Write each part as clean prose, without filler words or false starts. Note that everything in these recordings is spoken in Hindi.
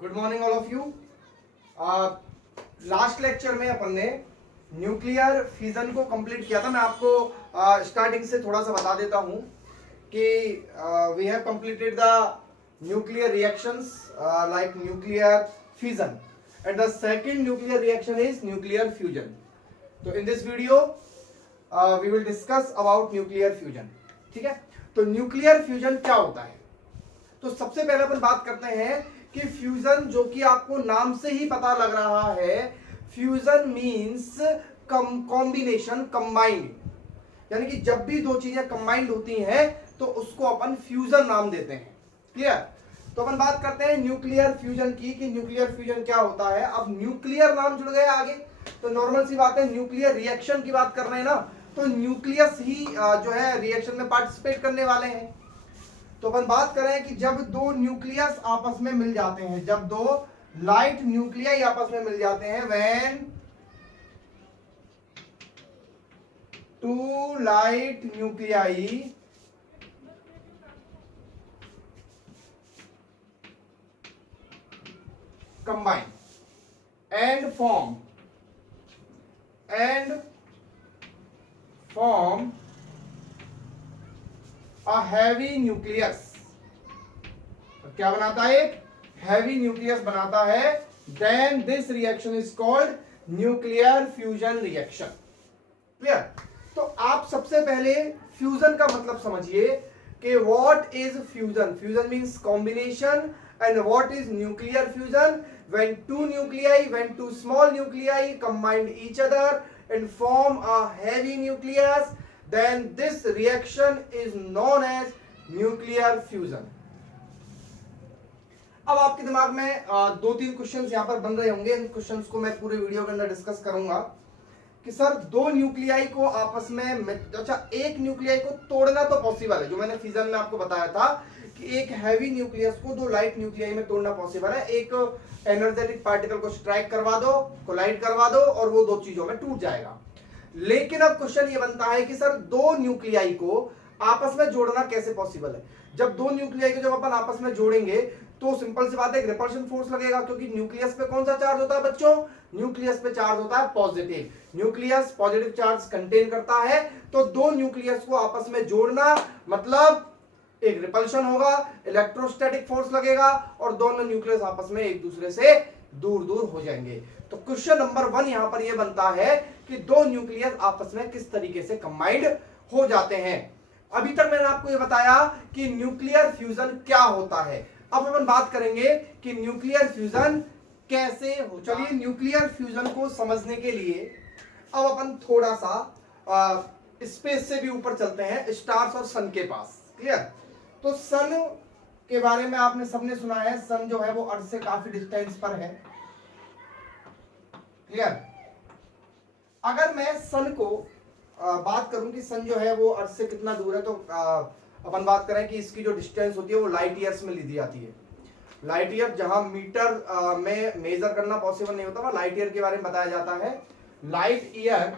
Good morning all of you. Last lecture में अपन ने न्यूक्लियर फिजन को कंप्लीट किया था। मैं आपको स्टार्टिंग से थोड़ा सा बता देता हूं कि we have completed the nuclear reactions like nuclear fission and the second nuclear reaction is nuclear fusion. तो in this video we will discuss about nuclear fusion. ठीक है, तो न्यूक्लियर फ्यूजन क्या होता है? तो सबसे पहले अपन बात करते हैं कि फ्यूजन, जो कि आपको नाम से ही पता लग रहा है, फ्यूजन मींस कॉम्बिनेशन, कंबाइंड, यानी कि जब भी दो चीजें कंबाइंड होती हैं तो उसको अपन फ्यूजन नाम देते हैं। क्लियर? तो अपन बात करते हैं न्यूक्लियर फ्यूजन की कि न्यूक्लियर फ्यूजन क्या होता है। अब न्यूक्लियर नाम जुड़ गया आगे तो नॉर्मल सी बात है, न्यूक्लियर रिएक्शन की बात कर रहे हैं ना, तो न्यूक्लियस ही जो है रिएक्शन में पार्टिसिपेट करने वाले हैं। तो अपन बात करें कि जब दो न्यूक्लियस आपस में मिल जाते हैं, जब दो लाइट न्यूक्लियाई आपस में मिल जाते हैं, when two light nuclei combine and form a heavy nucleus, तो क्या बनाता है? एक heavy nucleus बनाता है। then this reaction is called nuclear fusion reaction। Clear? तो आप सबसे पहले फ्यूजन का मतलब समझिए कि what is fusion। fusion means combination and what is nuclear fusion? when two nuclei, when two small nuclei combine each other and form a heavy nucleus, then this reaction is known as nuclear fusion। अब आपके दिमाग में दो तीन क्वेश्चंस यहां पर बन रहे होंगे। इन क्वेश्चंस को मैं पूरे वीडियो के अंदर डिस्कस करूंगा कि सर दो न्यूक्लियाई को आपस में, अच्छा एक न्यूक्लियाई को तोड़ना तो पॉसिबल है, जो मैंने फिजन में आपको बताया था कि एक हैवी न्यूक्लियस को दो लाइट न्यूक्लियाई में तोड़ना पॉसिबल है। एक एनर्जेटिक पार्टिकल को स्ट्राइक करवा दो, कोलाइड करवा दो और वो दो चीजों में टूट जाएगा। लेकिन अब क्वेश्चन ये बनता है कि सर दो न्यूक्लियाई को आपस में जोड़ना कैसे पॉसिबल है? जब दो न्यूक्लियाई को जब अपन आपस में जोड़ेंगे तो सिंपल सी बात है, एक रिपल्शन फोर्स लगेगा, क्योंकि न्यूक्लियस पे कौन सा चार्ज होता है बच्चों? न्यूक्लियस पे चार्ज होता है positive. Nucleus positive charge contain करता है, तो दो न्यूक्लियस को आपस में जोड़ना मतलब एक रिपल्शन होगा, इलेक्ट्रोस्टैटिक फोर्स लगेगा और दोनों न्यूक्लियस आपस में एक दूसरे से दूर दूर हो जाएंगे। तो क्वेश्चन नंबर 1 यहां पर यह बनता है कि दो न्यूक्लियस आपस में किस तरीके से कंबाइंड हो जाते हैं। अभी तक मैंने आपको यह बताया कि न्यूक्लियर फ्यूजन क्या होता है। अब अपन बात करेंगे कि न्यूक्लियर फ्यूजन कैसे हो। चलिए न्यूक्लियर फ्यूजन को समझने के लिए अब अपन थोड़ा सा स्पेस से भी ऊपर चलते हैं, स्टार्स और सन के पास। क्लियर? तो सन के बारे में आपने सबने सुना है, सन जो है वो अर्थ से काफी डिस्टेंस पर है। क्लियर? अगर मैं सन को बात करूं कि सन जो है वो अर्थ से कितना दूर है, तो अपन बात करें कि इसकी जो डिस्टेंस होती है वो लाइट ईयर्स में ली दी जाती है। लाइट ईयर जहां मीटर में मेजर करना पॉसिबल नहीं होता, वहां लाइट ईयर के बारे में बताया जाता है। लाइट ईयर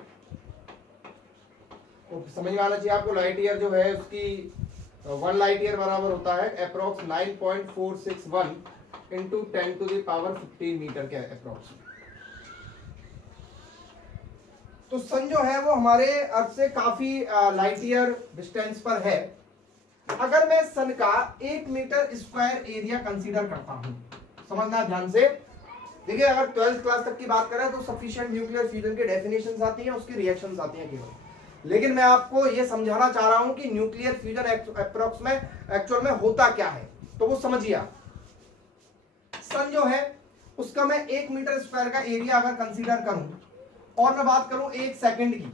समझ में आना चाहिए आपको। लाइट ईयर जो है उसकी 1 लाइट ईयर बराबर होता है अप्रोक्स 9.461 इंटू 10⁻15 मीटर के अप्रोक्स। तो सन जो है वो हमारे अर्थ से काफी लाइट ईयर डिस्टेंस पर है। अगर मैं सन का 1 मीटर स्क्वायर एरिया कंसीडर करता हूं, समझना ध्यान से। देखिए अगर 12th क्लास तक की बात करें तो सफिशिएंट न्यूक्लियर फ्यूजन के डेफिनेशंस आती हैं, उसकी रिएक्शंस आती हैं केवल। लेकिन मैं आपको यह समझाना चाह रहा हूं कि न्यूक्लियर फ्यूजन अप्रोक्स में एक्चुअल में होता क्या है, तो वो समझिए आप। सन जो है उसका मैं 1 मीटर स्क्वायर का एरिया अगर कंसीडर करूं और मैं बात करूं 1 सेकंड की,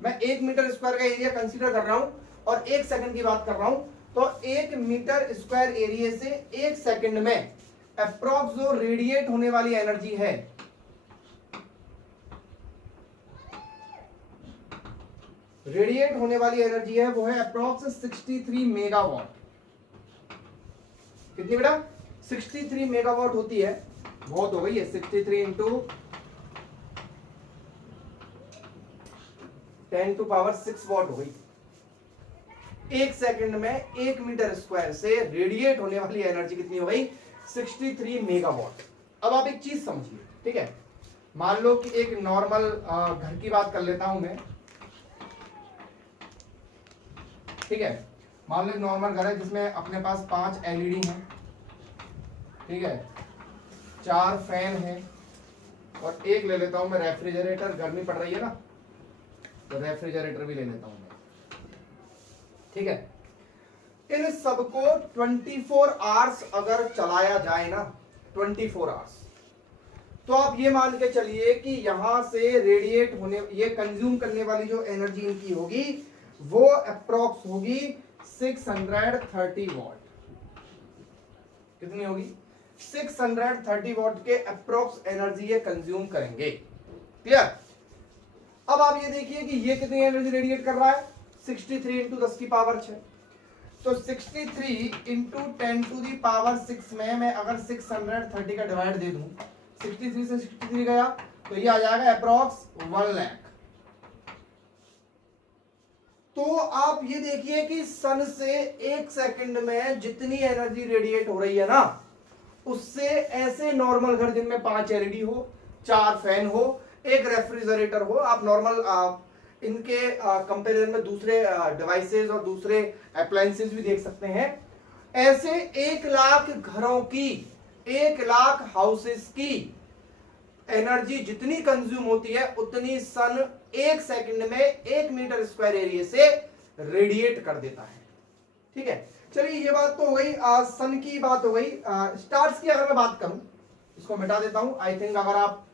मैं 1 मीटर स्क्वायर का एरिया कंसीडर कर रहा हूं और 1 सेकंड की बात कर रहा हूं, तो 1 मीटर स्क्वायर एरिया से 1 सेकंड में अप्रोक्स जो रेडिएट होने वाली एनर्जी है, रेडिएट होने वाली एनर्जी है वो है अप्रोक्स 63 मेगावाट। कितनी बेटा? 63 मेगावाट होती है। बहुत हो गई है, 63 इंटू 10⁻6 वॉट हो गई। एक सेकंड में 1 मीटर स्क्वायर से रेडिएट होने वाली एनर्जी कितनी हो गई? 63 मेगावाट। अब आप एक चीज समझिए, ठीक है, मान लो कि एक नॉर्मल घर की बात कर लेता हूं मैं, ठीक है, मान लो एक नॉर्मल घर है जिसमें अपने पास 5 एलईडी हैं, ठीक है, 4 फैन है और एक ले लेता हूं मैं रेफ्रिजरेटर, गर्मी पड़ रही है ना तो रेफ्रिजरेटर भी ले लेता हूं मैं, ठीक है। इन सबको 24 आवर्स अगर चलाया जाए ना, 24 आवर्स, तो आप ये मान के चलिए कि यहां से रेडिएट होने, ये कंज्यूम करने वाली जो एनर्जी इनकी होगी वो अप्रोक्स होगी 630 वॉट। कितनी होगी? 630 वॉट के अप्रोक्स एनर्जी ये कंज्यूम करेंगे। क्लियर? अब आप ये देखिए कि ये कितनी एनर्जी रेडिएट कर रहा है, 63 इंटू 10 की पावर 6। तो 63 इंटू 10 टू दी पावर 6 में मैं अगर 630 का डिवाइड दे दूं, 63 से 63 गया तो ये आ जाएगा अप्रोक्स 1 लाख। तो आप ये देखिए कि सन से 1 सेकंड में जितनी एनर्जी रेडिएट हो रही है ना, उससे ऐसे नॉर्मल घर जिनमें 5 एलईडी हो, 4 फैन हो, एक रेफ्रिजरेटर हो, आप नॉर्मल इनके कंपैरिजन में दूसरे डिवाइसेस और दूसरे अप्लायंसेस भी देख सकते हैं, ऐसे 1 लाख घरों की, 1 लाख हाउसेस की एनर्जी जितनी कंज्यूम होती है उतनी सन 1 सेकंड में 1 मीटर स्क्वायर एरिया से रेडिएट कर देता है। ठीक है, चलिए ये बात तो हो गई, सन की बात हो गई। स्टार्स की अगर मैं बात करूं, इसको मिटा देता हूं, आई थिंक अगर आप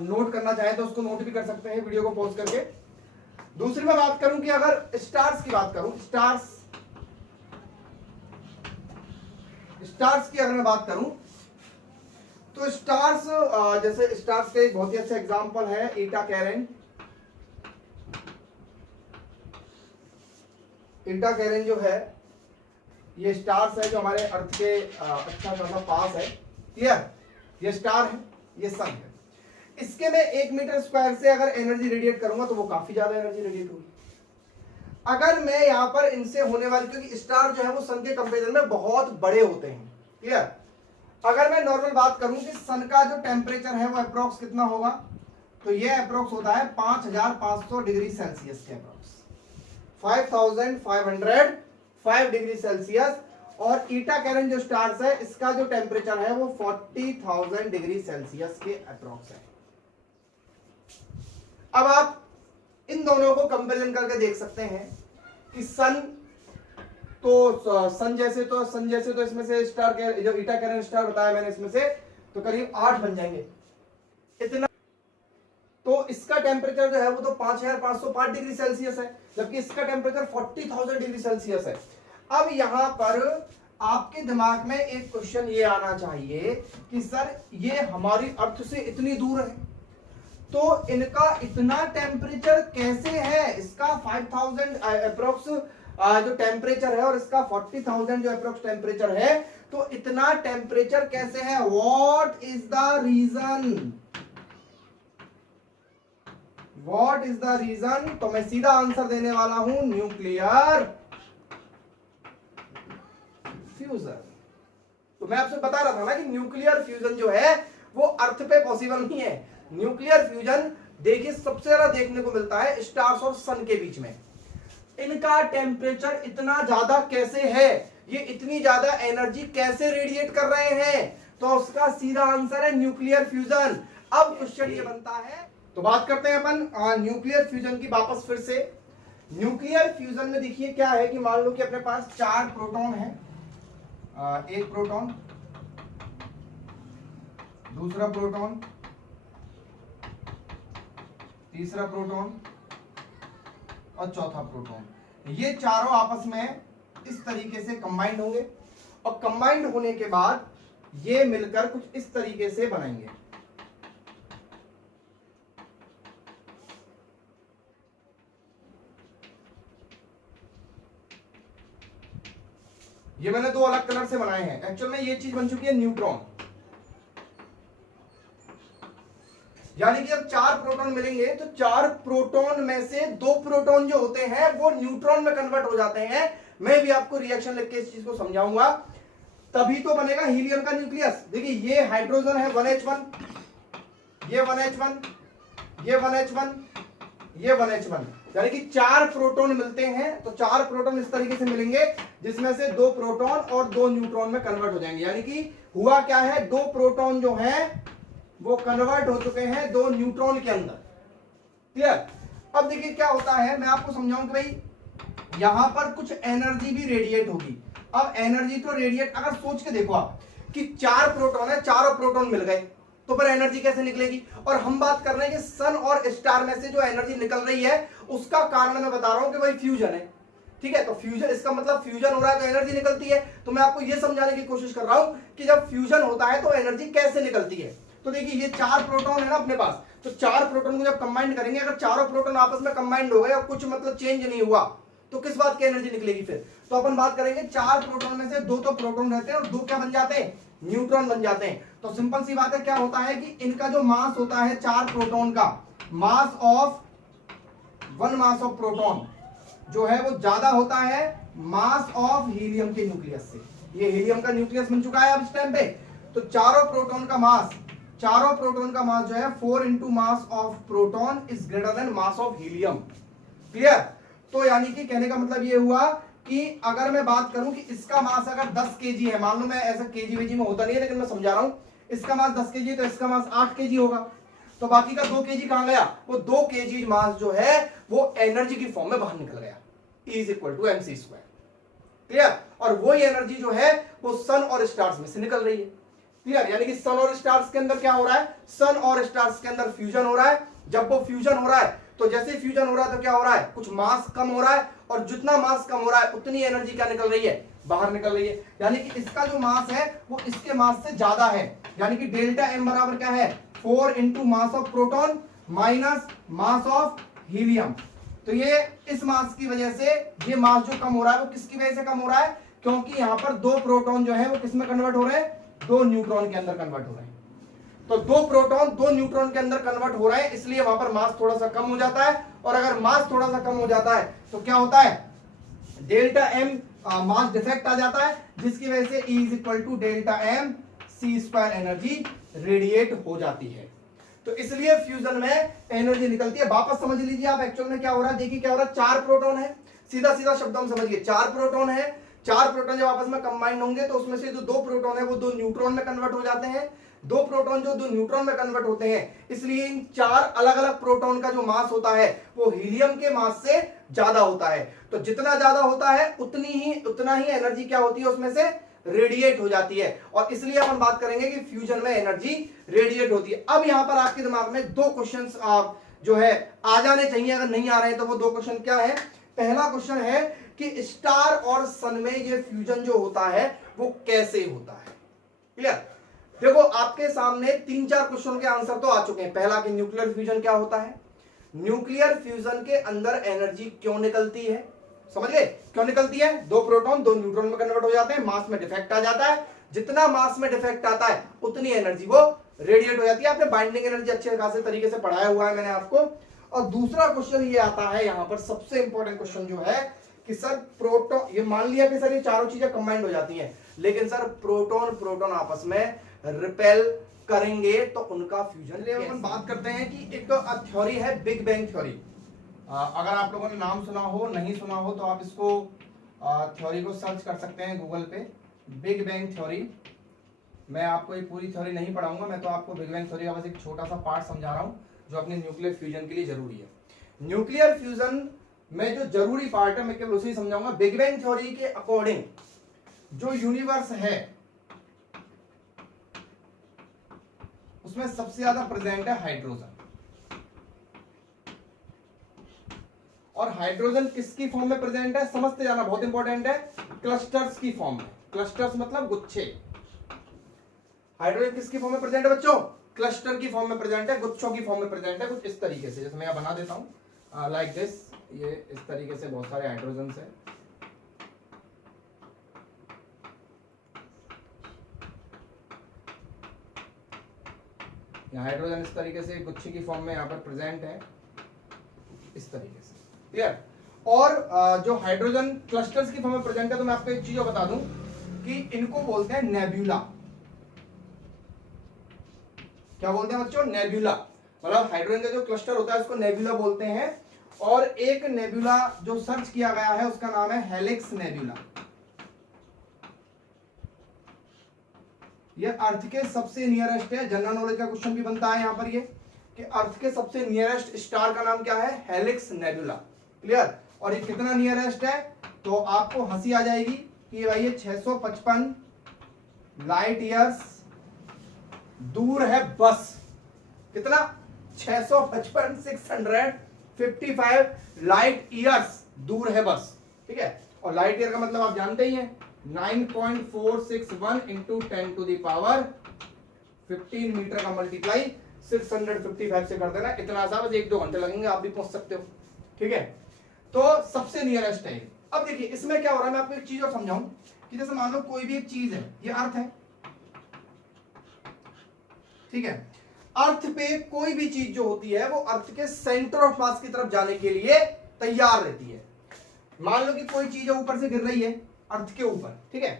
नोट करना चाहें तो उसको नोट भी कर सकते हैं वीडियो को पॉज करके। दूसरी मैं बात करूं कि अगर स्टार्स की बात करूं, स्टार्स की अगर मैं बात करूं तो स्टार्स, जैसे स्टार्स का एक बहुत ही अच्छा एग्जांपल है ईटा कैरेन। ईटा कैरेन जो है ये स्टार्स है जो हमारे अर्थ के अच्छा खासा पास है। क्लियर? ये स्टार है, ये सन है। इसके मैं 1 मीटर स्क्वायर से अगर एनर्जी रेडिएट करूंगा तो वो काफी ज्यादा एनर्जी रेडिएट होगी। अगर मैं यहां पर इनसे होने वाली, क्योंकि स्टार जो है वो सन के कंपेरिजन में बहुत बड़े होते हैं। क्लियर? अगर मैं नॉर्मल बात करूं कि सन का जो टेम्परेचर है वो अप्रोक्स कितना होगा, तो ये अप्रोक्स होता है 5500 डिग्री सेल्सियस के अप्रोक्स, 5505 डिग्री सेल्सियस। और ईटा कैरेन जो स्टार्स है इसका जो टेम्परेचर है वो 40,000 डिग्री सेल्सियस के अप्रोक्स है। अब आप इन दोनों को कंपेरिजन करके देख सकते हैं कि सन जैसे तो इसमें से स्टार के जो ईटा कैरेन स्टार बताया मैंने, इसमें से तो करीब 8 बन जाएंगे इतना। तो इसका टेम्परेचर जो है वो तो 5505 डिग्री सेल्सियस है, जबकि इसका टेम्परेचर 40,000 डिग्री सेल्सियस है। अब यहां पर आपके दिमाग में एक क्वेश्चन ये आना चाहिए कि सर ये हमारी अर्थ से इतनी दूर है तो इनका इतना टेम्परेचर कैसे है, इसका 5000 अप्रोक्स जो टेम्परेचर है और इसका 40,000 जो अप्रोक्स टेम्परेचर है, तो इतना टेम्परेचर कैसे है? What is the reason? What is the reason? तो मैं सीधा आंसर देने वाला हूं, न्यूक्लियर फ्यूजन। तो मैं आपसे बता रहा था ना कि न्यूक्लियर फ्यूजन जो है वो अर्थ पे पॉसिबल नहीं है। न्यूक्लियर फ्यूजन देखिए सबसे ज्यादा देखने को मिलता है स्टार्स और सन के बीच में। इनका टेम्परेचर इतना ज्यादा कैसे है, ये इतनी ज्यादा एनर्जी कैसे रेडिएट कर रहे हैं? तो उसका सीधा आंसर है न्यूक्लियर फ्यूजन। अब क्वेश्चन ये बनता है, तो बात करते हैं अपन न्यूक्लियर फ्यूजन की वापस फिर से। न्यूक्लियर फ्यूजन में देखिए क्या है कि मान लो कि अपने पास 4 प्रोटॉन है, एक प्रोटॉन, दूसरा प्रोटॉन, तीसरा प्रोटॉन और चौथा प्रोटॉन। ये चारों आपस में इस तरीके से कंबाइंड होंगे और कंबाइंड होने के बाद ये मिलकर कुछ इस तरीके से बनाएंगे। ये मैंने 2 अलग कलर से बनाए हैं। एक्चुअल में ये चीज बन चुकी है न्यूट्रॉन। यानी कि जब 4 प्रोटॉन मिलेंगे तो 4 प्रोटॉन में से 2 प्रोटॉन जो होते हैं वो न्यूट्रॉन में कन्वर्ट हो जाते हैं। मैं भी आपको रिएक्शन लिख के इस चीज को समझाऊंगा। तभी तो बनेगा हीलियम का न्यूक्लियस। देखिए ये हाइड्रोजन है 1H1, ये 1H1, ये 1H1, ये 1H1, यानी कि 4 प्रोटॉन मिलते हैं। तो 4 प्रोटॉन इस तरीके से मिलेंगे जिसमें से 2 प्रोटॉन और 2 न्यूट्रॉन में कन्वर्ट हो जाएंगे। यानी कि हुआ क्या है, 2 प्रोटॉन जो है वो कन्वर्ट हो चुके हैं 2 न्यूट्रॉन के अंदर। क्लियर। अब देखिए क्या होता है, मैं आपको समझाऊं कि भाई यहां पर कुछ एनर्जी भी रेडिएट होगी। अब एनर्जी तो रेडिएट, अगर सोच के देखो आप कि 4 प्रोटॉन है, चारों प्रोटॉन मिल गए तो फिर एनर्जी कैसे निकलेगी। और हम बात कर रहे हैं कि सन और स्टार में से जो एनर्जी निकल रही है उसका कारण मैं बता रहा हूं कि भाई फ्यूजन है। ठीक है, तो फ्यूजन, इसका मतलब फ्यूजन हो रहा है तो एनर्जी निकलती है। तो मैं आपको यह समझाने की कोशिश कर रहा हूं कि जब फ्यूजन होता है तो एनर्जी कैसे निकलती है। तो देखिए ये 4 प्रोटॉन है ना अपने पास, तो 4 प्रोटॉन को जब कंबाइन करेंगे, अगर चारों प्रोटॉन आपस में कंबाइंड हो गए और कुछ मतलब चेंज नहीं हुआ तो किस बात की एनर्जी निकलेगी फिर। तो अपन बात करेंगे 4 प्रोटॉन में से 2 तो प्रोटॉन रहते हैं और 2 क्या बन जाते हैं, न्यूट्रॉन बन जाते हैं। तो सिंपल सी बात है, क्या होता है कि इनका जो मास होता है 4 प्रोटॉन का, mass of 1 mass of proton जो है वो ज्यादा होता है मास ऑफ हीलियम के न्यूक्लियस से। ये हीलियम का न्यूक्लियस बन चुका है अब इस टाइम पे। तो चारों प्रोटॉन का मास जो है 4 into mass of proton is greater then mass of helium. Clear. तो यानी कि कहने का मतलब ये हुआ कि अगर मैं बात करूं कि इसका मास अगर 10 केजी है, मान लो, मैं ऐसा केजी वेजी में होता नहीं है लेकिन मैं समझा रहा हूं, इसका मास 10 केजी है तो इसका मास 8 केजी होगा। तो बाकी का 2 केजी कहां गया, वो 2 केजी मास जो है वो एनर्जी की फॉर्म में बाहर निकल गया, E is equal to mc²। Clear. और वही एनर्जी जो है वो सन और स्टार्स में से निकल रही है। क्लियर। यानी कि सन और स्टार्स के अंदर क्या हो रहा है, सन और स्टार्स के अंदर फ्यूजन हो रहा है। जब वो फ्यूजन हो रहा है तो जैसे फ्यूजन हो रहा है तो क्या हो रहा है, कुछ मास कम हो रहा है, और जितना मास कम हो रहा है उतनी एनर्जी क्या निकल रही है, बाहर निकल रही है। यानी कि इसका जो मास है वो इसके मास से ज्यादा है। यानी कि डेल्टा एम बराबर क्या है, 4 into mass of proton minus mass of helium. तो ये इस मास की वजह से ये मास जो कम हो रहा है वो किसकी वजह से कम हो रहा है, क्योंकि यहां पर 2 प्रोटॉन जो है वो किस में कन्वर्ट हो रहे हैं, 2 न्यूट्रॉन के अंदर कन्वर्ट हो रहे हैं। तो 2 प्रोटॉन 2 न्यूट्रॉन के अंदर कन्वर्ट हो रहे हैं, इसलिए वहां पर मास थोड़ा सा कम हो जाता है। और अगर मास थोड़ा सा कम हो जाता है तो क्या होता है, डेल्टा एम मास डिफेक्ट आ जाता है, जिसकी वजह से E is equal to delta M c² energy radiate हो जाती है। तो इसलिए फ्यूजन में एनर्जी निकलती है। वापस समझ लीजिए आप एक्चुअल में क्या हो रहा है। देखिए क्या हो रहा है, 4 प्रोटॉन है, सीधा सीधा शब्दों में समझिए, 4 प्रोटॉन है। 4 प्रोटॉन जब आपस में कंबाइंड होंगे तो उसमें से जो 2 प्रोटॉन है वो 2 न्यूट्रॉन में कन्वर्ट हो जाते हैं। 2 प्रोटॉन जो 2 न्यूट्रॉन में कन्वर्ट होते हैं, इसलिए इन 4 अलग अलग प्रोटॉन का जो मास होता है वो हीलियम के मास से ज्यादा होता है। तो जितना ज्यादा होता है उतना ही एनर्जी क्या होती है, उसमें से रेडिएट हो जाती है। और इसलिए अपन बात करेंगे कि फ्यूजन में एनर्जी रेडिएट होती है। अब यहां पर आपके दिमाग में 2 क्वेश्चंस जो है आ जाने चाहिए, अगर नहीं आ रहे हैं तो वो 2 क्वेश्चन क्या है। पहला क्वेश्चन है कि स्टार और सन में ये फ्यूजन जो होता है वो कैसे होता है। क्लियर। देखो आपके सामने 3-4 क्वेश्चन के आंसर तो आ चुके हैं। पहला कि न्यूक्लियर फ्यूजन क्या होता है, न्यूक्लियर फ्यूजन के अंदर एनर्जी क्यों निकलती है, समझ गए क्यों निकलती है, 2 प्रोटॉन 2 न्यूट्रॉन में कन्वर्ट हो जाते हैं, मास में डिफेक्ट आ जाता है, जितना मास में डिफेक्ट आता है उतनी एनर्जी वो रेडिएट हो जाती है। आपने बाइंडिंग एनर्जी अच्छे खासे तरीके से पढ़ाया हुआ है मैंने आपको। और दूसरा क्वेश्चन ये आता है यहां पर, सबसे इंपॉर्टेंट क्वेश्चन जो है कि सर प्रोटॉन, ये मान लिया कि सर ये चारों चीजें कंबाइंड हो जाती हैं, लेकिन सर प्रोटॉन आपस में रिपेल करेंगे तो उनका फ्यूजन। अपन बात करते हैं कि एक थ्योरी है बिग बैंग थ्योरी। अगर आप लोगों ने नाम सुना हो, नहीं सुना हो तो आप इसको थ्योरी को सर्च कर सकते हैं गूगल पे, बिग बैंग थ्योरी। मैं आपको ये पूरी थ्योरी नहीं पढ़ाऊंगा, मैं तो आपको बिग बैंग थ्योरी का बस एक छोटा सा पार्ट समझा रहा हूं जो अपने न्यूक्लियर फ्यूजन के लिए जरूरी है। न्यूक्लियर फ्यूजन में जो जरूरी पार्ट है मैं केवल उसे ही समझाऊंगा। बिग बैंग थ्योरी के अकॉर्डिंग जो यूनिवर्स है उसमें सबसे ज्यादा प्रेजेंट है हाइड्रोजन। और हाइड्रोजन किसकी फॉर्म में प्रेजेंट है, समझते जाना, बहुत इंपॉर्टेंट है, क्लस्टर्स की फॉर्म में। क्लस्टर्स मतलब गुच्छे। हाइड्रोजन किसकी फॉर्म में प्रेजेंट है बच्चों, क्लस्टर की फॉर्म में प्रेजेंट है, गुच्छों की फॉर्म में प्रेजेंट है। कुछ इस तरीके से, जैसे मैं बना देता हूं लाइक दिस, ये इस तरीके से बहुत सारे हाइड्रोजन है। हाइड्रोजन इस तरीके से गुच्छे की फॉर्म में यहां पर प्रेजेंट है, इस तरीके से। क्लियर। और जो हाइड्रोजन क्लस्टर्स की फॉर्म में प्रेजेंट है, तो मैं आपको एक चीज बता दूं कि इनको बोलते हैं नेब्यूला। क्या बोलते हैं बच्चों? नेब्यूला। मतलब हाइड्रोजन का जो क्लस्टर होता है उसको नेब्यूला बोलते हैं। और एक नेब्यूला जो सर्च किया गया है उसका नाम है हेलिक्स नेब्यूला। ये अर्थ के सबसे नियरेस्ट है। जनरल नॉलेज का क्वेश्चन भी बनता है यहां पर ये कि अर्थ के सबसे नियरेस्ट स्टार का नाम क्या है? Helix nebula. क्लियर? और ये कितना नियरेस्ट है? तो आपको हंसी आ जाएगी कि भाई ये 655 लाइट ईयर्स दूर है बस। कितना? 655 655 लाइट ईयर्स दूर है बस। ठीक है? और लाइट ईयर का मतलब आप जानते ही हैं 9.461 into 10 to the power 15 metre का मल्टीप्लाई 655 से कर देना। इतना सा, बस 1-2 घंटे लगेंगे, आप भी पहुंच सकते हो। ठीक है? तो सबसे नियरेस्ट है। अब देखिए इसमें क्या हो रहा है, मैं आपको एक चीज और समझाऊं कि जैसे मान लो कोई भी एक चीज है, ये अर्थ है। ठीक है? अर्थ पे कोई भी चीज जो होती है वो अर्थ के सेंटर ऑफ मास की तरफ जाने के लिए तैयार रहती है। मान लो कि कोई चीज ऊपर से गिर रही है अर्थ के ऊपर। ठीक है?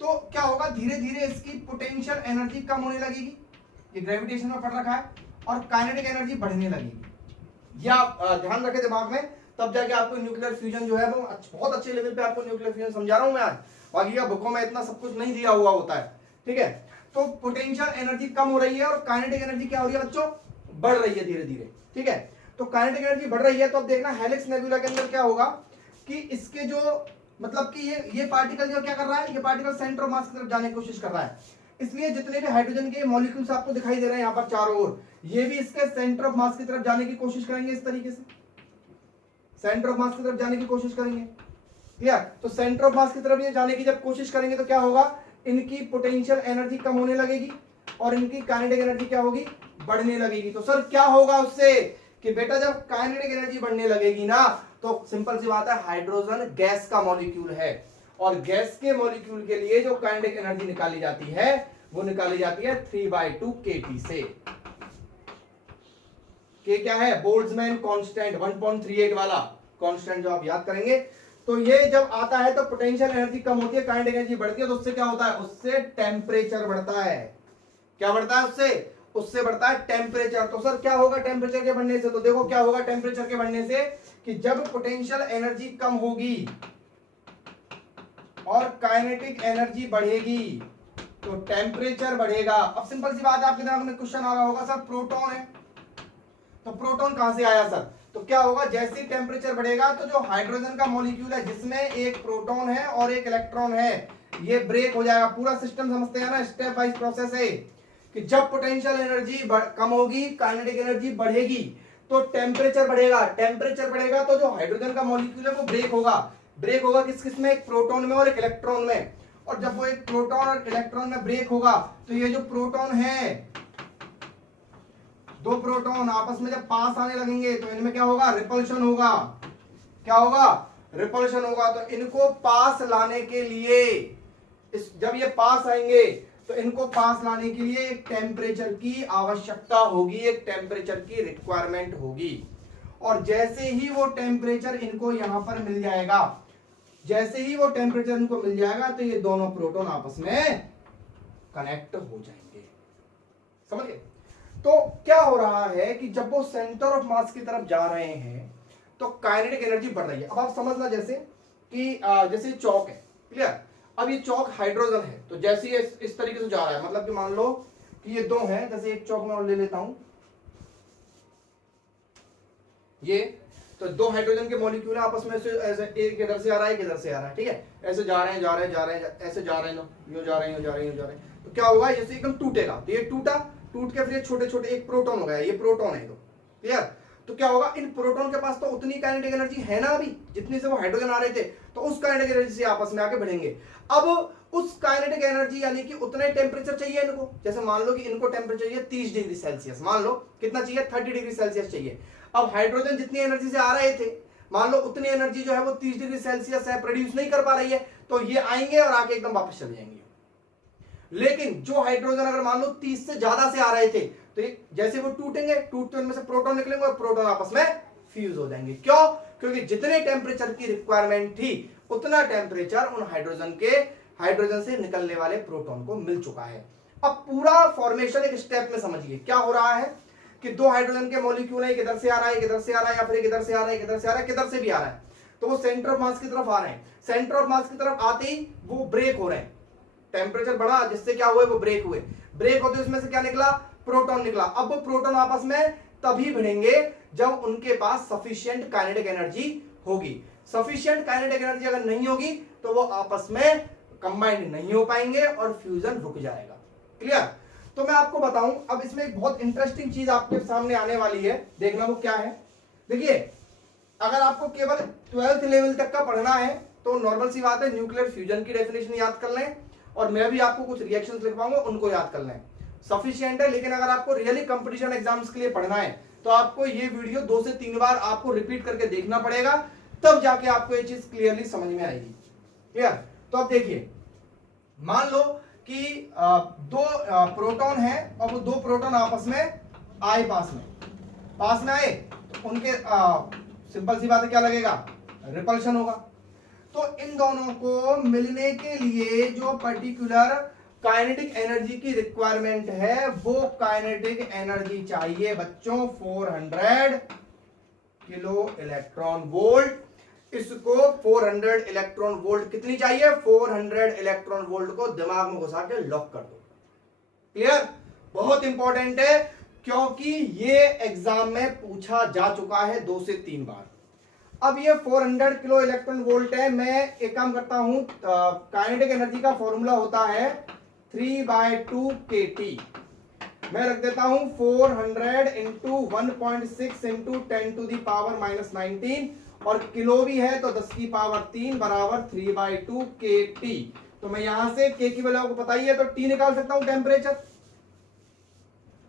तो क्या होगा, धीरे धीरे इसकी पोटेंशियल एनर्जी कम होने लगेगी, ये ग्रेविटेशन में पड़ रखा है, और काइनेटिक एनर्जी बढ़ने लगेगी। या ध्यान रखें दिमाग में, तब जाके आपको न्यूक्लियर फ्यूजन जो है वो बहुत अच्छे लेवल पे आपको न्यूक्लियर फ्यूजन समझा रहा हूं मैं आज। बाकी का बुकों में इतना सब कुछ नहीं दिया हुआ होता है। ठीक है? तो पोटेंशियल एनर्जी कम हो रही है और काइनेटिक एनर्जी क्या हो रही है बच्चों? बढ़ रही है धीरे धीरे। ठीक है? तो काइनेटिक एनर्जी बढ़ रही है, तो अब देखना हेलिक्स नेबुला के अंदर क्या होगा कि इसके जो मतलब कि ये पार्टिकल जो क्या कर रहा है, ये पार्टिकल सेंटर ऑफ मास की तरफ जाने की कोशिश कर रहा है। इसलिए जितने भी हाइड्रोजन के मॉलिक्यूल्स आपको दिखाई दे रहे हैं यहाँ पर चारों ओर, ये भी इसके सेंटर ऑफ मास की तरफ जाने की कोशिश करेंगे। इस तरीके से सेंटर ऑफ मास की तरफ जाने की कोशिश करेंगे। क्लियर? तो सेंटर ऑफ मास की तरफ ये जाने की जब कोशिश करेंगे तो क्या होगा, इनकी पोटेंशियल एनर्जी कम होने लगेगी और इनकी काइनेटिक एनर्जी क्या होगी? बढ़ने लगेगी। तो सर क्या होगा उससे कि बेटा जब काइनेटिक एनर्जी बढ़ने लगेगी ना, तो सिंपल सी बात है, हाइड्रोजन गैस का मॉलिक्यूल है और गैस के मॉलिक्यूल के लिए जो काइनेटिक एनर्जी निकाली जाती है वो निकाली जाती है 3/2 kT से। के क्या है? बोल्ट्जमैन कांस्टेंट 1.38 वाला कांस्टेंट जो आप याद करेंगे। तो ये जब आता है तो पोटेंशियल एनर्जी कम होती है, काइनेटिक एनर्जी बढ़ती है, तो उससे क्या होता है? उससे टेम्परेचर बढ़ता है। क्या बढ़ता है उससे? उससे बढ़ता है टेम्परेचर। तो सर क्या होगा टेम्परेचर के बढ़ने से? तो देखो क्या होगा टेम्परेचर के बढ़ने से कि जब पोटेंशियल एनर्जी कम होगी और काइनेटिक एनर्जी बढ़ेगी तो टेम्परेचर बढ़ेगा। अब सिंपल सी बात है, आपके दिमाग में क्वेश्चन आ रहा होगा सर प्रोटॉन है, तो प्रोटॉन कहां से आया सर? तो क्या होगा, जैसे ही टेम्परेचर बढ़ेगा तो जो हाइड्रोजन का मॉलिक्यूल है जिसमें एक प्रोटॉन है और एक इलेक्ट्रॉन है, ये ब्रेक हो जाएगा। पूरा सिस्टम समझते हैं ना, स्टेप वाइज प्रोसेस है कि जब पोटेंशियल एनर्जी कम होगी, काइनेटिक एनर्जी बढ़ेगी, तो टेम्परेचर बढ़ेगा। टेम्परेचर बढ़ेगा तो जो हाइड्रोजन का मॉलिक्यूल है वो ब्रेक होगा। ब्रेक होगा किस किस में? एक प्रोटॉन में और एक इलेक्ट्रॉन में। और जब वो एक प्रोटॉन और इलेक्ट्रॉन में ब्रेक होगा तो ये जो प्रोटॉन है, दो प्रोटॉन आपस में जब पास आने लगेंगे तो इनमें क्या होगा? रिपल्शन होगा। क्या होगा? रिपल्शन होगा। तो इनको पास लाने के लिए जब ये पास आएंगे तो इनको पास लाने के लिए एक टेम्परेचर की आवश्यकता होगी, एक टेम्परेचर की रिक्वायरमेंट होगी। और जैसे ही वो टेम्परेचर इनको यहां पर मिल जाएगा, जैसे ही वो टेम्परेचर इनको मिल जाएगा तो ये दोनों प्रोटॉन आपस में कनेक्ट हो जाएंगे। समझ गए? तो क्या हो रहा है कि जब वो सेंटर ऑफ मास की तरफ जा रहे हैं तो काइनेटिक एनर्जी बढ़ रही है। अब आप समझना जैसे कि जैसे चौक है। क्लियर? अब ये चौक हाइड्रोजन है, तो जैसे ये इस तरीके से जा रहा है, मतलब कि मान लो कि ये दो हैं, जैसे एक चौक में और ले लेता हूं ये, तो दो हाइड्रोजन के मॉलिक्यूल है आपस में से, ऐसे एक इधर से आ रहा है, एक इधर से आ रहा है। ठीक है? ऐसे जा रहे हैं जा रहे हैं जा रहे हैं, ऐसे जा रहे हैं, यूं जा रहे हैं यूं जा रहे हैं यूं जा रहे हैं। तो क्या होगा, जैसे एकदम टूटेगा, तो ये टूटा, टूट के फिर ये छोटे छोटे एक प्रोटॉन हो गया, ये प्रोटॉन है। तो क्लियर? तो क्या होगा, इन प्रोटॉन के पास तो उतनी काइनेटिक एनर्जी है ना अभी जितनी से वो हाइड्रोजन आ रहे थे, तो उस काइनेटिक एनर्जी से आपस में आके बढ़ेंगे। अब उस काइनेटिक एनर्जी यानी कि उतने टेम्परेचर चाहिए इनको। जैसे मान लो कि इनको टेम्परेचर चाहिए 30 डिग्री सेल्सियस, मान लो कितना चाहिए, 30 डिग्री सेल्सियस चाहिए। अब हाइड्रोजन जितनी एनर्जी से आ रहे थे, मान लो उतनी एनर्जी जो है वो 30 डिग्री सेल्सियस है, प्रोड्यूस नहीं कर पा रही है, तो ये आएंगे और आके एकदम वापस चले जाएंगे। लेकिन जो हाइड्रोजन अगर मान लो 30 से ज्यादा से आ रहे थे, तो ये जैसे वो टूटेंगे, टूटते उनमें से प्रोटॉन निकलेंगे और प्रोटॉन आपस में फ्यूज हो जाएंगे। क्यों? क्योंकि जितने टेम्परेचर की रिक्वायरमेंट थी उतना टेम्परेचर उन हाइड्रोजन के हाइड्रोजन से निकलने वाले प्रोटॉन को मिल चुका है। अब पूरा फॉर्मेशन एक स्टेप में समझिए क्या हो रहा है कि दो हाइड्रोजन के मॉलिक्यूल है, एक इधर से आ रहा है, एक इधर से आ रहा है, या फिर एक इधर से आ रहा है, एक इधर से आ रहा है, किधर से भी आ रहा है, तो वो सेंटर ऑफ मास की तरफ आ रहे हैं। सेंटर ऑफ मास की तरफ आते ही वो ब्रेक हो रहे हैं, टेम्परेचर बढ़ा जिससे क्या हुए, वो ब्रेक हुए। ब्रेक होते उसमें से क्या निकला, प्रोटॉन निकला। अब वो प्रोटॉन आपस में तभी भिड़ेंगे जब उनके पास सफिशिएंट काइनेटिक एनर्जी होगी। सफिशिएंट काइनेटिक एनर्जी अगर नहीं होगी तो वो आपस में कंबाइंड नहीं हो पाएंगे और फ्यूजन रुक जाएगा। क्लियर? तो मैं आपको बताऊं, अब इसमें एक बहुत इंटरेस्टिंग चीज आपके सामने आने वाली है, देखना वो क्या है। देखिए, अगर आपको केवल 12th लेवल तक का पढ़ना है तो नॉर्मल सी बात है, न्यूक्लियर फ्यूजन की डेफिनेशन याद कर लें और मैं भी आपको कुछ रिएक्शंस लिखवाऊंगा उनको याद कर लें, सफिशिएंट है। लेकिन अगर आपको रियली कंपटीशन एग्जाम्स के लिए पढ़ना है तो आपको ये वीडियो 2 से 3 बार आपको रिपीट करके देखना पड़ेगा, तब जाके आपको ये चीज क्लियरली समझ में आएगी। क्लियर? तो अब देखिए, मान लो कि दो प्रोटॉन है और वो दो प्रोटॉन आपस में आए, पास में आए, तो उनके सिंपल सी बात है क्या लगेगा, रिपल्शन होगा। तो इन दोनों को मिलने के लिए जो पर्टिकुलर काइनेटिक एनर्जी की रिक्वायरमेंट है वो काइनेटिक एनर्जी चाहिए बच्चों 400 किलो इलेक्ट्रॉन वोल्ट। इसको 400 इलेक्ट्रॉन वोल्ट कितनी चाहिए, 400 इलेक्ट्रॉन वोल्ट को दिमाग में घुसा के लॉक कर दो। क्लियर? बहुत इंपॉर्टेंट है क्योंकि ये एग्जाम में पूछा जा चुका है 2 से 3 बार। अब ये 400 किलो इलेक्ट्रॉन वोल्ट है। मैं एक काम करता हूं, काइनेटिक एनर्जी का फॉर्मूला होता है 3/2 kT। मैं रख देता हूं 400 इंटू 1.6 इंटू 10⁻⁻19 और किलो भी है तो 10⁻³ बराबर 3/2 kT। तो मैं यहां से k की वैल्यू आपको पता ही है तो T निकाल सकता हूं, टेम्परेचर।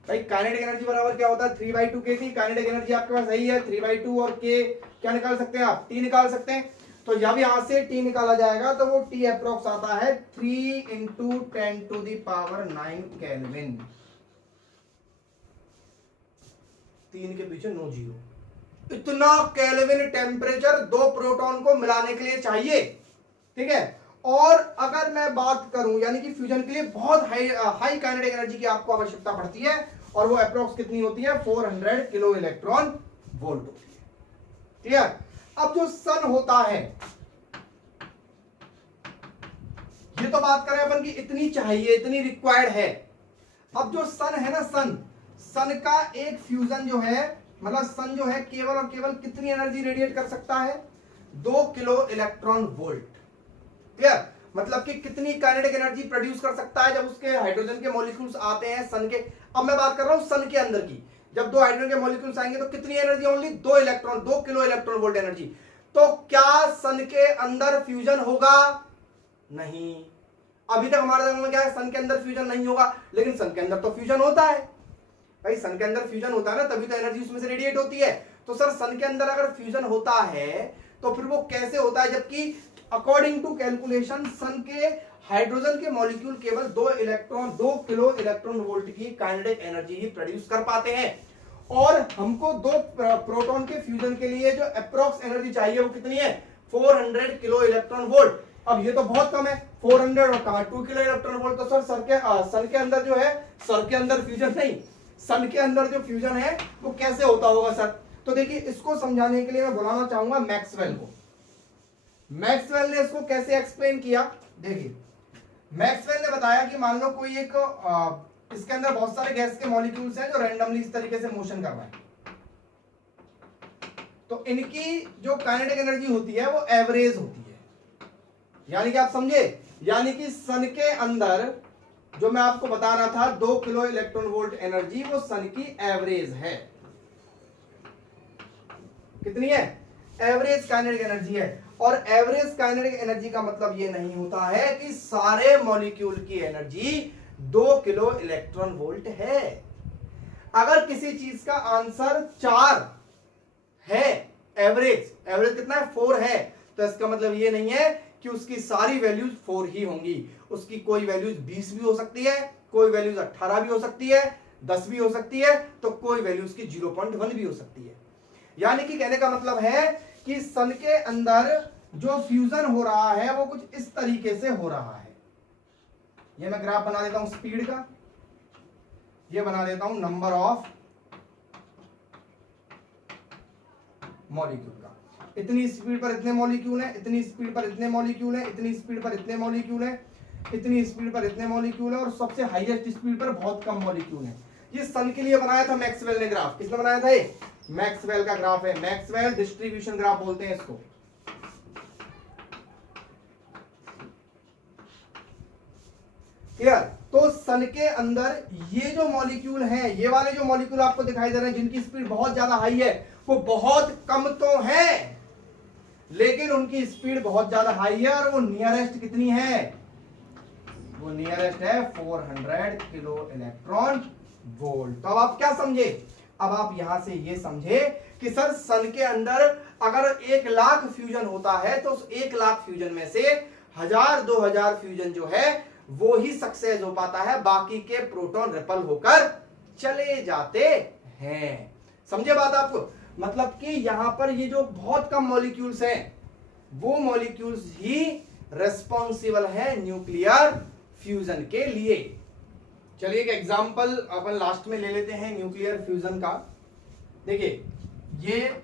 भाई काइनेटिक एनर्जी बराबर क्या होता है, 3/2 kT। काइनेटिक एनर्जी आपके पास सही है 3/2 और k क्या निकाल सकते हैं आप, T निकाल सकते हैं। तो जब यहां से T निकाला जाएगा तो वो T अप्रोक्स आता है 3 इंटू 10⁹ केल्विन। 3 के पीछे 9 जीरो। इतना केल्विन टेम्परेचर दो प्रोटॉन को मिलाने के लिए चाहिए। ठीक है? और अगर मैं बात करूं यानी कि फ्यूजन के लिए बहुत हाई काइनेटिक एनर्जी की आपको आवश्यकता पड़ती है और वो अप्रोक्स कितनी होती है, 400 किलो इलेक्ट्रॉन वोल्ट होती है। क्लियर? अब जो सन होता है, ये तो बात करें अपन की इतनी चाहिए, इतनी रिक्वायर्ड है। अब जो सन है ना, सन का एक फ्यूजन जो है, मतलब सन जो है केवल और केवल कितनी एनर्जी रेडिएट कर सकता है, 2 किलो इलेक्ट्रॉन वोल्ट। क्लियर? मतलब कि कितनी काइनेटिक एनर्जी प्रोड्यूस कर सकता है जब उसके हाइड्रोजन के मॉलिक्यूल्स आते हैं सन के। अब मैं बात कर रहा हूं सन के अंदर की, जब 2 हाइड्रोजन के मॉलिक्यूल्स आएंगे तो कितनी energy, only 2 kilo electron volt energy. तो क्या सन के अंदर फ्यूजन होगा? नहीं। अभी तक हमारे दिमाग में क्या है, सन के अंदर फ्यूजन नहीं होगा, लेकिन सन के अंदर तो फ्यूजन होता है। भाई सन के अंदर फ्यूजन होता है ना, तभी तो एनर्जी उसमें से रेडिएट होती है। तो सर सन के अंदर अगर फ्यूजन होता है तो फिर वो कैसे होता है, जबकि अकॉर्डिंग टू कैलकुलेशन सन के हाइड्रोजन के मॉलिक्यूल केवल 2 किलो इलेक्ट्रॉन वोल्ट की काइनेटिक एनर्जी ही प्रोड्यूस कर पाते हैं और हमको 2 प्रोटॉन के फ्यूजन के लिए जो अप्रोक्स एनर्जी चाहिए वो कितनी है, 400 किलो इलेक्ट्रॉन वोल्ट। अब ये तो बहुत कम है, 400 और कहां 2 किलो इलेक्ट्रॉन वोल्ट। तो सर सन के अंदर जो है, सर के अंदर फ्यूजन नहीं, सन के अंदर जो फ्यूजन है वो कैसे होता होगा सर। तो देखिए, इसको समझाने के लिए मैं बुलाना चाहूंगा मैक्सवेल को। मैक्सवेल ने इसको कैसे एक्सप्लेन किया, देखिए मैक्सवेल ने बताया कि मान लो कोई एक इसके अंदर बहुत सारे गैस के मॉलिक्यूल्स हैं जो रैंडमली इस तरीके से मोशन कर रहे हैं, तो इनकी जो काइनेटिक एनर्जी होती है वो एवरेज होती है। यानी कि आप समझे, यानी कि सन के अंदर जो मैं आपको बता रहा था 2 किलो इलेक्ट्रॉन वोल्ट एनर्जी, वो सन की एवरेज है। कितनी है, एवरेज काइनेटिक एनर्जी है। और एवरेज काइनेटिक एनर्जी का मतलब ये नहीं होता है कि सारे मॉलिक्यूल की एनर्जी 2 किलो इलेक्ट्रॉन वोल्ट है। अगर किसी चीज का आंसर 4 है, एवरेज कितना है, 4 है, तो इसका मतलब ये नहीं है कि उसकी सारी वैल्यूज 4 ही होंगी। उसकी कोई वैल्यूज 20 भी हो सकती है, कोई वैल्यूज 18 भी हो सकती है, 10 भी हो सकती है, तो कोई वैल्यूज की 0.1 भी हो सकती है। यानी कि कहने का मतलब है कि सन के अंदर जो फ्यूजन हो रहा है वो कुछ इस तरीके से हो रहा है। ये मैं ग्राफ बना देता हूं स्पीड का, ये बना देता हूं नंबर ऑफ मॉलिक्यूल का। इतनी स्पीड पर इतने मॉलिक्यूल हैं, इतनी स्पीड पर इतने मॉलिक्यूल हैं, इतनी स्पीड पर इतने मॉलिक्यूल हैं, इतनी स्पीड पर इतने मॉलिक्यूल हैं, और सबसे हाईएस्ट स्पीड पर बहुत कम मॉलिक्यूल हैं। ये सन के लिए बनाया था मैक्सवेल ने ग्राफ। किसने बनाया था? ये मैक्सवेल का ग्राफ है, मैक्सवेल डिस्ट्रीब्यूशन ग्राफ बोलते हैं इसको। क्लियर? तो सन के अंदर ये जो मॉलिक्यूल हैं, ये वाले जो मॉलिक्यूल आपको दिखाई दे रहे हैं जिनकी स्पीड बहुत ज्यादा हाई है, वो बहुत कम तो है, लेकिन उनकी स्पीड बहुत ज्यादा हाई है, और वो नियरेस्ट कितनी है? वो नियरेस्ट है 400 किलो इलेक्ट्रॉन वोल्ट। तो अब आप क्या समझे? अब आप यहां से ये समझे कि सर सन के अंदर अगर 1,00,000 फ्यूजन होता है तो उस 1,00,000 फ्यूजन में से 1000-2000 फ्यूजन जो है वो ही सक्सेस हो पाता है, बाकी के प्रोटॉन रिपल होकर चले जाते हैं। समझे बात आपको? मतलब कि यहां पर ये जो बहुत कम मॉलिक्यूल्स हैं, वो मॉलिक्यूल्स ही रेस्पॉन्सिबल है न्यूक्लियर फ्यूजन के लिए। चलिए एक एग्जांपल अपन लास्ट में ले लेते हैं न्यूक्लियर फ्यूजन का। देखिए ये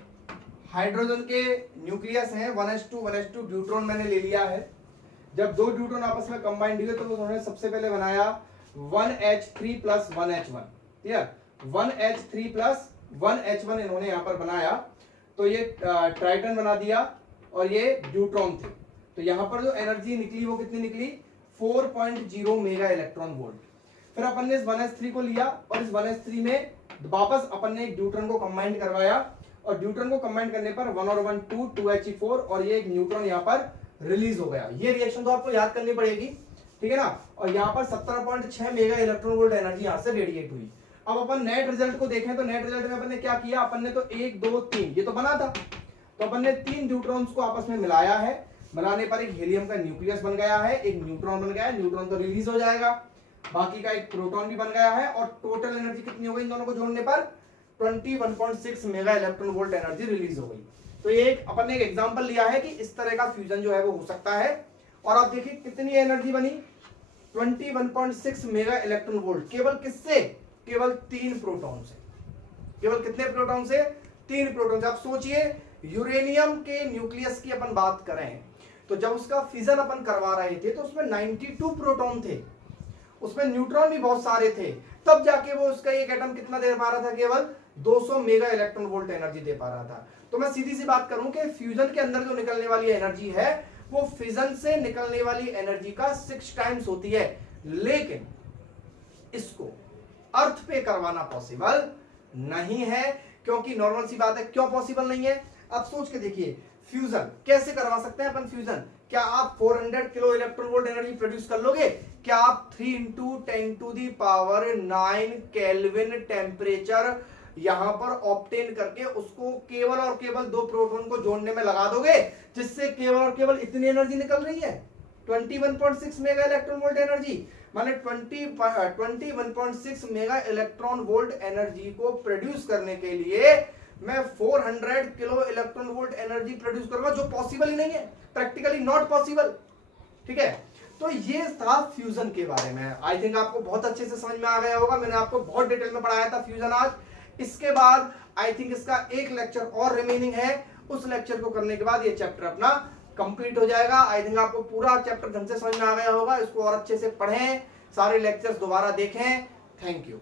हाइड्रोजन के न्यूक्लियस हैं, 1s2 ड्यूट्रॉन मैंने ले लिया है। जब दो ड्यूट्रॉन आपस में कंबाइंड हुए तो उन्होंने सबसे पहले बनाया 1h3 + 1h1। Clear? 1h3 + 1h1 इन्होंने यहां पर बनाया, तो ये ट्राइटन बना दिया और ये ड्यूट्रॉन थे। तो यहां पर जो एनर्जी निकली वो कितनी निकली? 4.0 मेगा इलेक्ट्रॉन वोल्ट। फिर अपन ने इस 1s3 को लिया और इस 1s3 में वापस अपन ने एक ड्यूट्रॉन को कंबाइंड करवाया, और ड्यूट्रॉन को कंबाइंड करने पर 1 और 1 2 2he4 और ये एक न्यूट्रॉन यहां पर रिलीज हो गया। ये रिएक्शन तो आपको याद करनी पड़ेगी, ठीक है ना? और यहां पर 17.6 मेगा इलेक्ट्रॉन वोल्ट एनर्जी यहां से रेडिएट हुई। अब अपन नेट रिजल्ट को देखें तो नेट रिजल्ट में अपन ने क्या किया? अपन ने तो 1 2 3 ये तो बना था, तो अपन ने 3 न्यूट्रॉन्स को आपस में मिलाया है। मिलाने पर एक हीलियम का न्यूक्लियस बन गया है, एक न्यूट्रॉन बन गया है, न्यूट्रॉन तो रिलीज हो जाएगा, बाकी का एक प्रोटॉन भी बन गया है, और टोटल एनर्जी कितनी हो गई इन दोनों को जोड़ने पर? 21.6 mega electron volt energy release हो गई। तो ये अपन ने एक एग्जांपल लिया है कि इस तरह का फ्यूजन जो है वो हो सकता है। और आप देखिए कितनी एनर्जी बनी? 21.6 मेगा इलेक्ट्रॉन वोल्ट। केवल किससे? केवल 3 प्रोटॉन से। केवल कितने प्रोटॉन से? 3 प्रोटॉन से। आप सोचिए यूरेनियम के न्यूक्लियस की अपन बात करें तो जब उसका फिजन अपन करवा रहे थे तो उसमें 92 प्रोटॉन थे, उसमें न्यूट्रॉन भी बहुत सारे थे, तब जाके वो उसका एक एटम कितना दे पा रहा था? केवल 200 मेगा इलेक्ट्रॉन वोल्ट एनर्जी दे पा रहा था। तो मैं सीधी सी बात करूं कि फ्यूजन के अंदर जो निकलने वाली एनर्जी है वो फिजन से निकलने वाली एनर्जी का 6 टाइम्स होती है, लेकिन इसको अर्थ पे करवाना पॉसिबल नहीं है। क्योंकि नॉर्मल सी बात है, क्यों पॉसिबल नहीं है? अब सोच के देखिए, फ्यूजन कैसे करवा सकते हैं अपन? फ्यूजन क्या आप 400 kilo electron volt energy produce कर लोगे? क्या आप 3 × 10⁹ केल्विन टेम्परेचर यहां पर ऑब्टेन करके उसको केवल और केवल 2 प्रोटॉन को जोड़ने में लगा दोगे, जिससे केवल और केवल इतनी एनर्जी निकल रही है? 21.6 मेगा इलेक्ट्रॉन वोल्ट एनर्जी, माने 21.6 मेगा इलेक्ट्रॉन वोल्ट एनर्जी को प्रोड्यूस करने के लिए मैं 400 kilo electron volt energy produce करूंगा, जो पॉसिबल ही नहीं है, प्रैक्टिकली नॉट पॉसिबल। ठीक है? तो ये था फ्यूजन के बारे में। आई थिंक आपको बहुत अच्छे से समझ में आ गया होगा। मैंने आपको बहुत डिटेल में पढ़ाया था फ्यूजन आज। इसके बाद आई थिंक इसका एक लेक्चर और रिमेनिंग है, उस लेक्चर को करने के बाद ये चैप्टर अपना कंप्लीट हो जाएगा। आई थिंक आपको पूरा चैप्टर ढंग से समझ में आ गया होगा। इसको और अच्छे से पढ़ें, सारे लेक्चर्स दोबारा देखें। Thank you.